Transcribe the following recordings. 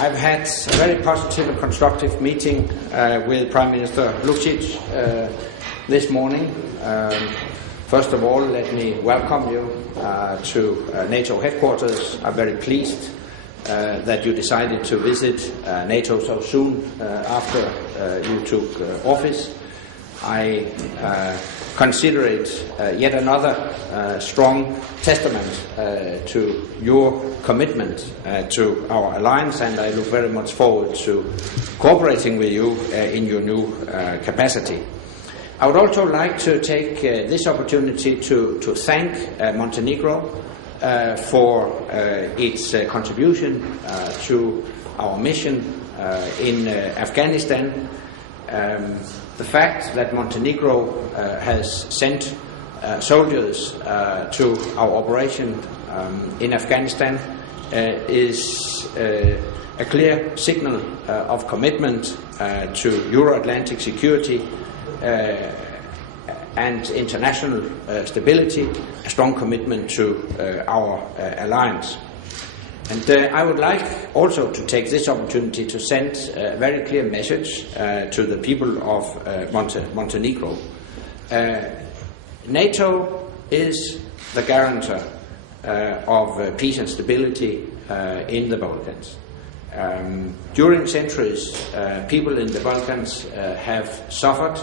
I've had a very positive and constructive meeting with Prime Minister Lukšić this morning. First of all, let me welcome you to NATO headquarters. I'm very pleased that you decided to visit NATO so soon after you took office. I consider it yet another strong testament to your commitment to our alliance, and I look very much forward to cooperating with you in your new capacity. I would also like to take this opportunity to thank Montenegro for its contribution to our mission in Afghanistan. The fact that Montenegro has sent soldiers to our operation in Afghanistan is a clear signal of commitment to Euro-Atlantic security and international stability, a strong commitment to our alliance. And I would like also to take this opportunity to send a very clear message to the people of Montenegro. NATO is the guarantor of peace and stability in the Balkans. During centuries, people in the Balkans have suffered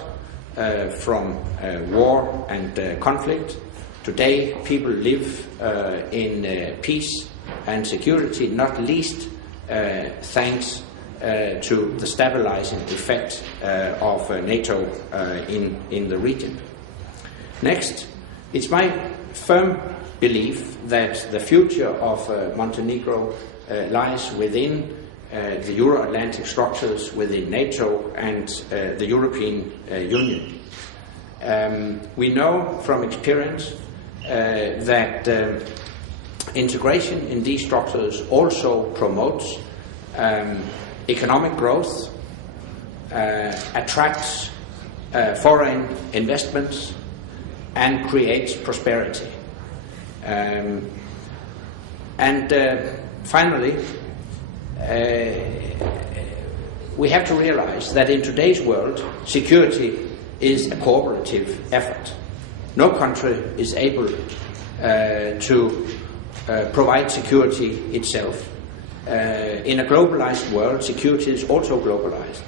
from war and conflict. Today, people live in peace and security, not least thanks to the stabilizing effect of NATO in the region. Next, it's my firm belief that the future of Montenegro lies within the Euro-Atlantic structures within NATO and the European Union. We know from experience that integration in these structures also promotes economic growth, attracts foreign investments, and creates prosperity. Finally, we have to realize that in today's world, security is a cooperative effort. No country is able to provide security itself. In a globalized world, security is also globalized.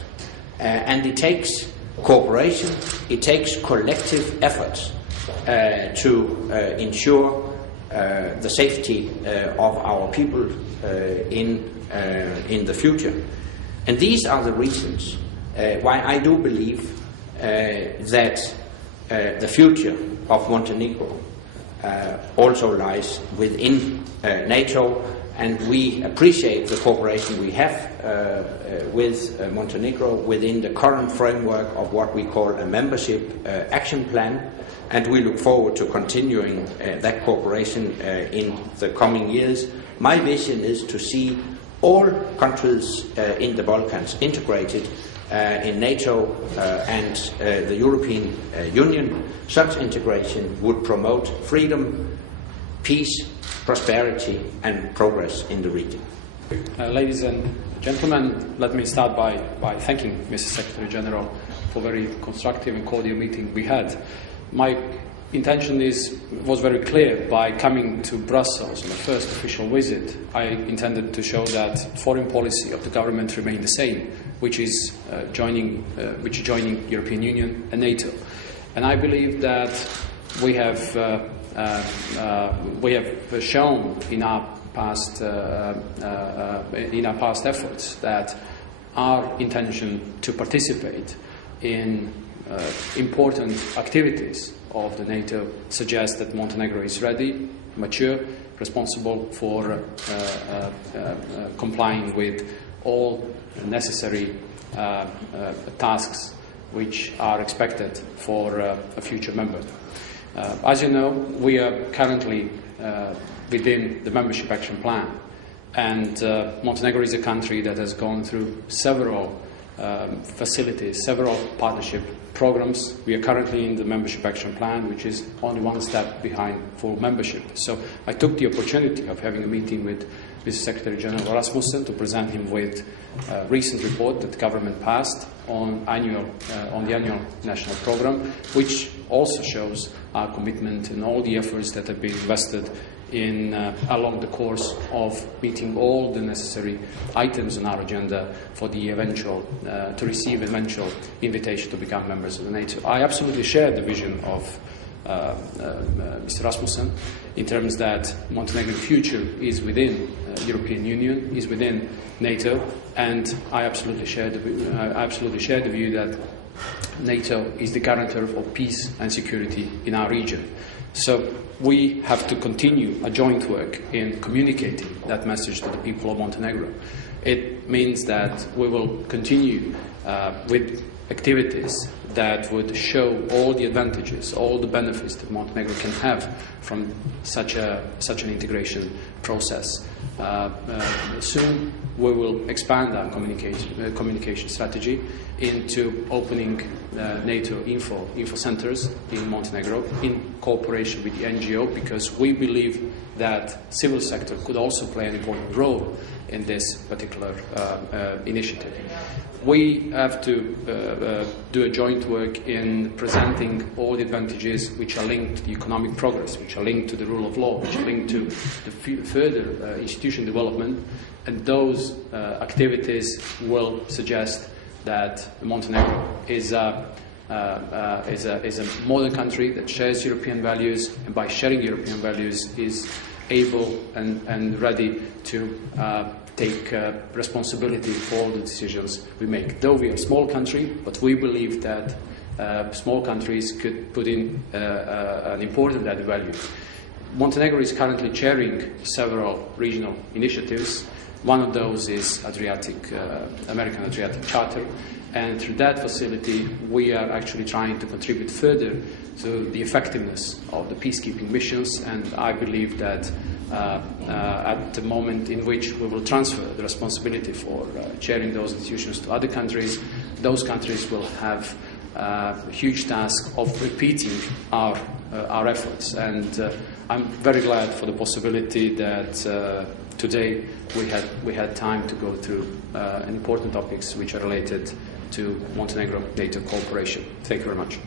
And it takes cooperation, it takes collective efforts to ensure the safety of our people in the future. And these are the reasons why I do believe that the future of Montenegro also lies within NATO, and we appreciate the cooperation we have with Montenegro within the current framework of what we call a membership action plan, and we look forward to continuing that cooperation in the coming years. My vision is to see all countries in the Balkans integrated in NATO and the European Union. Such integration would promote freedom, peace, prosperity and progress in the region. Ladies and gentlemen, let me start by thanking Mr. Secretary General for a very constructive and cordial meeting we had. My intention was very clear. By coming to Brussels on the first official visit, I intended to show that foreign policy of the government remained the same, which is joining European Union and NATO. And I believe that we have shown in our past efforts that our intention to participate in important activities of the NATO suggests that Montenegro is ready, mature, responsible for complying with all necessary tasks which are expected for a future member. As you know, we are currently within the membership action plan, and Montenegro is a country that has gone through several facilities, several partnership programs. We are currently in the membership action plan, which is only one step behind full membership. So I took the opportunity of having a meeting with Mrs. Secretary General Rasmussen to present him with a recent report that the government passed on the annual national program, which also shows our commitment and all the efforts that have been invested in along the course of meeting all the necessary items on our agenda for the eventual to receive eventual invitation to become members of the NATO. I absolutely share the vision of Mr. Rasmussen in terms that Montenegro's future is within European Union, is within NATO, and I absolutely share the view that NATO is the guarantor of peace and security in our region. So we have to continue a joint work in communicating that message to the people of Montenegro. It means that we will continue with activities that would show all the advantages, all the benefits that Montenegro can have from such an integration process. Soon we will expand our communication strategy into opening NATO info centers in Montenegro in cooperation with the NGO, because we believe that civil sector could also play an important role in this particular initiative. We have to do a joint work in presenting all the advantages which are linked to the economic progress, which are linked to the rule of law, which are linked to the further institution development, and those activities will suggest that Montenegro is a modern country that shares European values, and by sharing European values is able and ready to take responsibility for all the decisions we make. Though we are a small country, but we believe that small countries could put in an important added value. Montenegro is currently chairing several regional initiatives. One of those is American Adriatic Charter, and through that facility we are actually trying to contribute further to the effectiveness of the peacekeeping missions, and I believe that at the moment in which we will transfer the responsibility for chairing those institutions to other countries, those countries will have a huge task of repeating our efforts. And I'm very glad for the possibility that today we had time to go through important topics which are related to Montenegro-NATO cooperation. Thank you very much.